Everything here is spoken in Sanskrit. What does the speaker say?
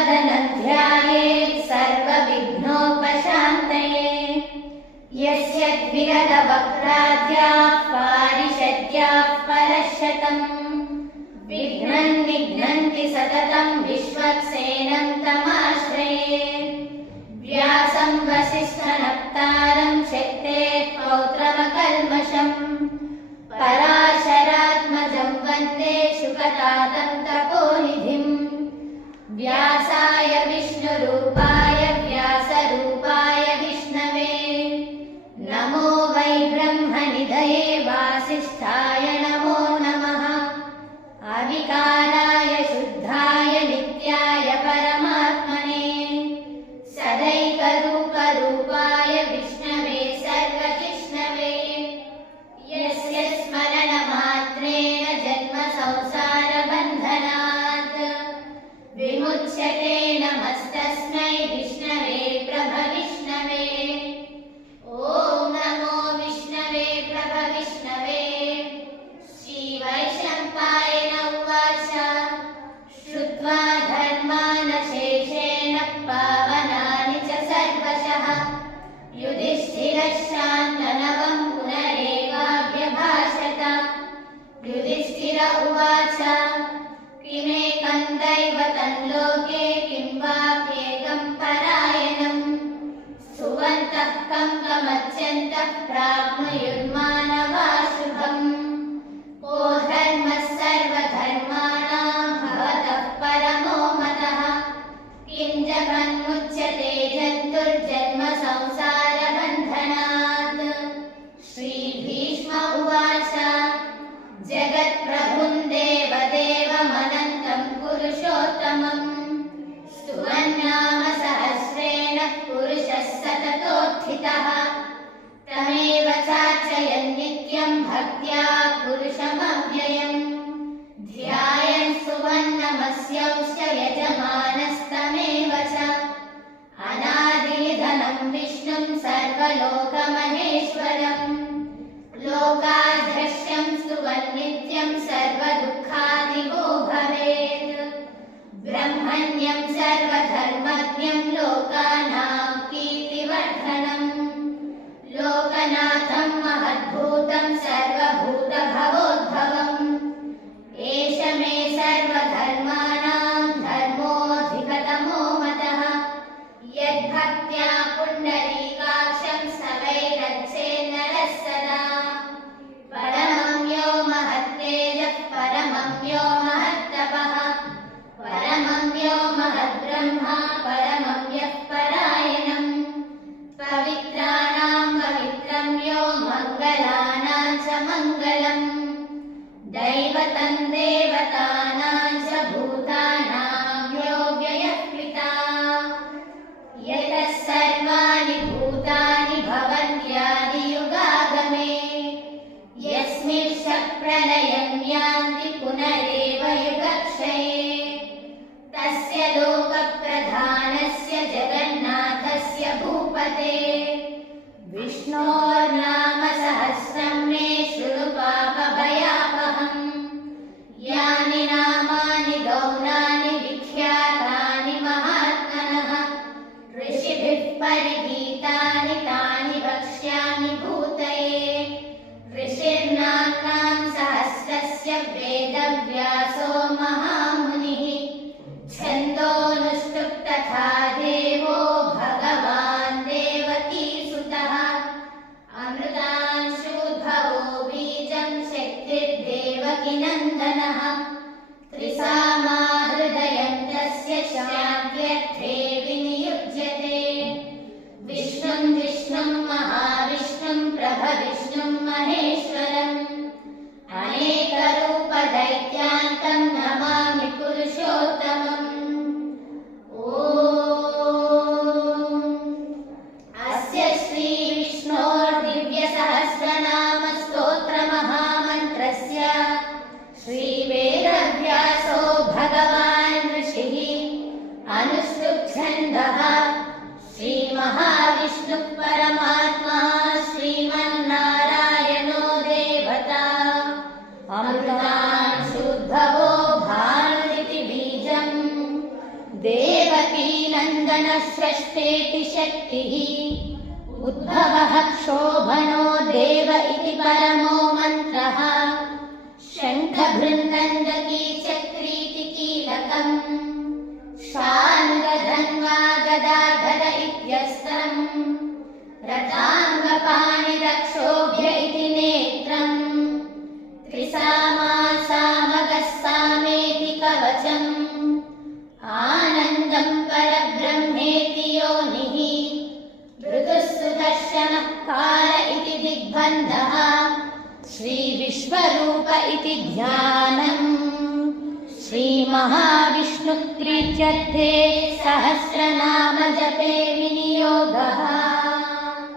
हनुमत्पादं ध्यायेत् सर्वविघ्नोपशान्तये। यस्य द्विरदवक्त्राद्याः पारिषद्याः परशतम् विघ्नं निघ्नन्ति सततं विश्वक्सेनं तमाश्रये। व्यासं वसिष्ठनप्तारं शक्तेः पौत्रमकल्मषम् पराशरात्मजं वन्दे शुकतातं तपोनिधिम्। व्यासाय विष्णुरूपाय व्यासरूपाय विष्णवे नमो वै ब्रह्मनिधये वासिष्ठाय नमो नमः। अविकाराय शुद्धाय नित्याय परमात्मने सदैकरूपरूपाय विष्णवे सर्वजिष्णवे। यस्य स्मरणमात्रेण जन्मसंसारबन्धनात् विमुच्यते नमस्तस्मै विष्णवे प्रभविष्णवे। ॐ नमो विष्णवे प्रभविष्णवे। श्रीवैशम्पायन उवाच श्रुत्वा धर्मानशेषेण पावनानि च सर्वशः युधिष्ठिरः शान्तनवं पुनरेवाभ्यभाषत। युधिष्ठिर उवाच किमेकं दैवतं लोके किं वाप्येकं परायणम् सुवन्तः कं कमच्यन्तः प्राप्नुयुर्मानवाः शुभम्। को धर्मः सर्वधर्माणां भवतः परमो मतः किं जपन्मुच्यते जन्तुर्जन्म संसारबन्धनात्। श्रीभीष्म उवाच जगत्प्रभुं देवदेवमनन्तं पुरुषोत्तमम् स्तुवन्नाम सहस्रेण पुरुषः सततोत्थितः। तमेव चार्चयन् नित्यं भक्त्या पुरुषमव्ययम् ध्यायन् सुवन्नमस्यंश्च यजमानस्तमेव च। अनादिनिधनं विष्णुं सर्वलोकमहेश्वरम् लोकाद्रश्यं स्तुवन्नित्यं सर्वदुःखादिगो भवेत्। ब्रह्मण्यं सर्वधर्मज्ञं लोकानां कीर्तिवर्धनम् लोकनाथं महद्भूतं सर्वभूतभवोद्भवम्। एष मे सर्वधर्माणां धर्मोऽधिकतमो मतः यद्भक्त्या पुण्डरीकाक्षं स वै गच्छेन्नरः सदा। परमं यो महत्तेजः परमं यो महत्तपः परमं यो महद्ब्रह्मा परमं यः परायणम्। पवित्राणां पवित्रं यो मङ्गलानां च मङ्गलम् दैवतं देवतानां च भूतानां यो व्ययः पिता। यतः सर्वाणि भूतानि भवन्त्यादियुगागमे यस्मिंश्च प्रलयं यान्ति पुनरेव युगक्षये। तस्य लोकप्रधानस्य जगन्नाथस्य भूपते विष्णोर्नाम सहस्रं मे शृणु पापभयापहम्। यानि नामानि गौणानि विख्यातानि महात्मनः ऋषिभिः परिगीतानि तानि वक्ष्यामि भूतये। ऋषिर्नाम्नां सहस्रस्य वेदव्यासो महामुनिः छन्दोनुष्टुप् तथा देवो भगवान् देवकीसुतः। अमृतांशूद्भवो बीजं शक्तिर्देवकीनन्दनः त्रिसामा हृदयं तस्य शान्त्यर्थे विनियुज्यते। विष्णुं विष्णुं महाविष्णुं प्रभविष्णुं महेश्वरम् अनेकरूपदैत्यान्तं नमामि पुरुषोत्तमम्। अस्य श्रीविष्णोर्दिव्यसहस्रनामस्तोत्रमहामन्त्रस्य श्रीवेदव्यासो भगवान् ऋषिः अनुष्टुप्छन्दः श्रीमहाविष्णुः परमात्मा श्रीमन्नारायणो देवता। अमृतांशुद्भवो भानुरिति बीजं देव देवकी नन्दनस्रष्टेति शक्तिः उद्भवः क्षोभनो देव इति परमो मन्त्रः शङ्खभृन्नन्दकी चक्रीति कीलकम् शार्ङ्गधन्वा गदाधर इत्यस्त्रम् रथाङ्गपाणिरक्षोभ्य इति नेत्रम् त्रिसामासामगः सामेति कवचम् आनन्दम् परब्रह्मेति योनिः ऋतुः सुदर्शनः काल इति दिग्बन्धः श्रीविश्वरूप इति ध्यानम् श्रीमहाविष्णुप्रीत्यर्थे सहस्रनाम जपे